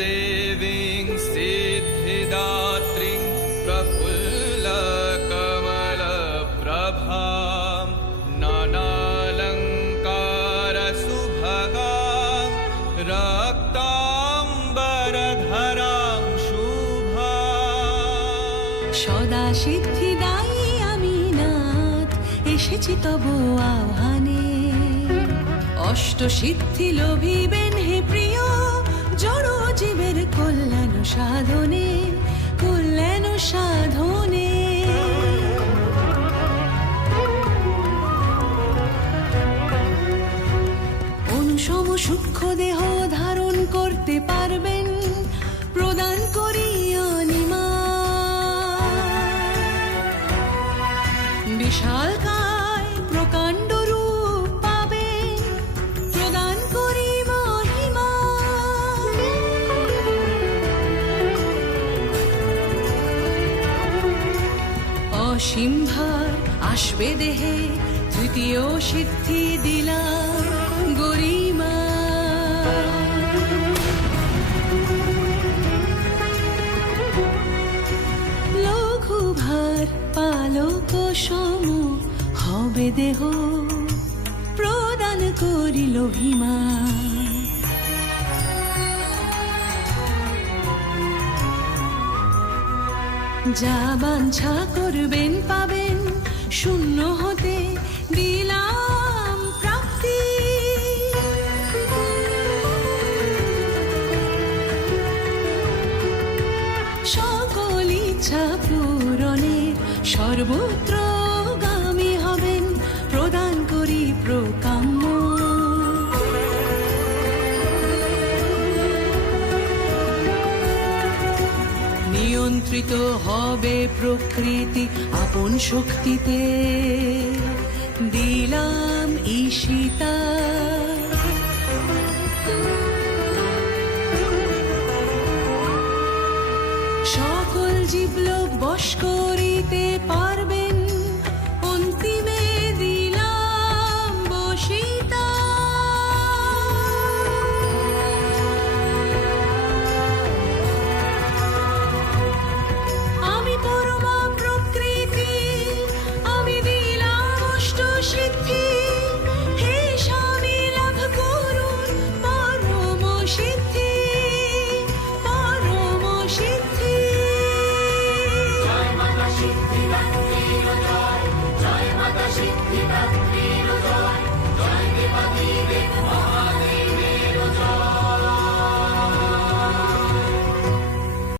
देवीं सिद्धिदात्रीं प्रफुल्लकमलप्रभां नानालङ्कारसुभगां रक्ताम्बरधरां शुभां। সদা সিদ্ধিদায়ী আমি নাথ এসেছি তব আহ্বানে, অষ্ট সিদ্ধি লোভিবেন হে প্রিয় জড় জীবের কল্যাণ সাধনে, কল্যাণ সাধনে। অনুসম সূক্ষ্ম দেহ ধারণ করতে পারবেন, প্রদান করি অনিমা বিশাল কায় প্রকাণ্ড রূপ পাবেন, প্রদান করি মহিমা। অসীম ভার আসবে দেহে, তৃতীয় সিদ্ধি দিলাম গরিমা। লঘু ভার পালক সম হবে দেহ, প্রদান করিল ভীমা। যা বাঞ্ছা করবেন পাবেন, শূন্য হতে দিলাম প্রাপ্তি। সকল ইচ্ছা পূরণের সর্বত্র গামী হবেন, প্রদান করি প্রকাম্য। নিয়ন্ত্রিত হবে প্রকৃতি আপন শক্তিতে, দিলাম ঈশিতা। সকল জীবলোক বশ করিতে পারবেন, অন্তিমে দিলাম বশিতা। আমি পরমা প্রকৃতি, আমি দিলাম অষ্ট সিদ্ধি।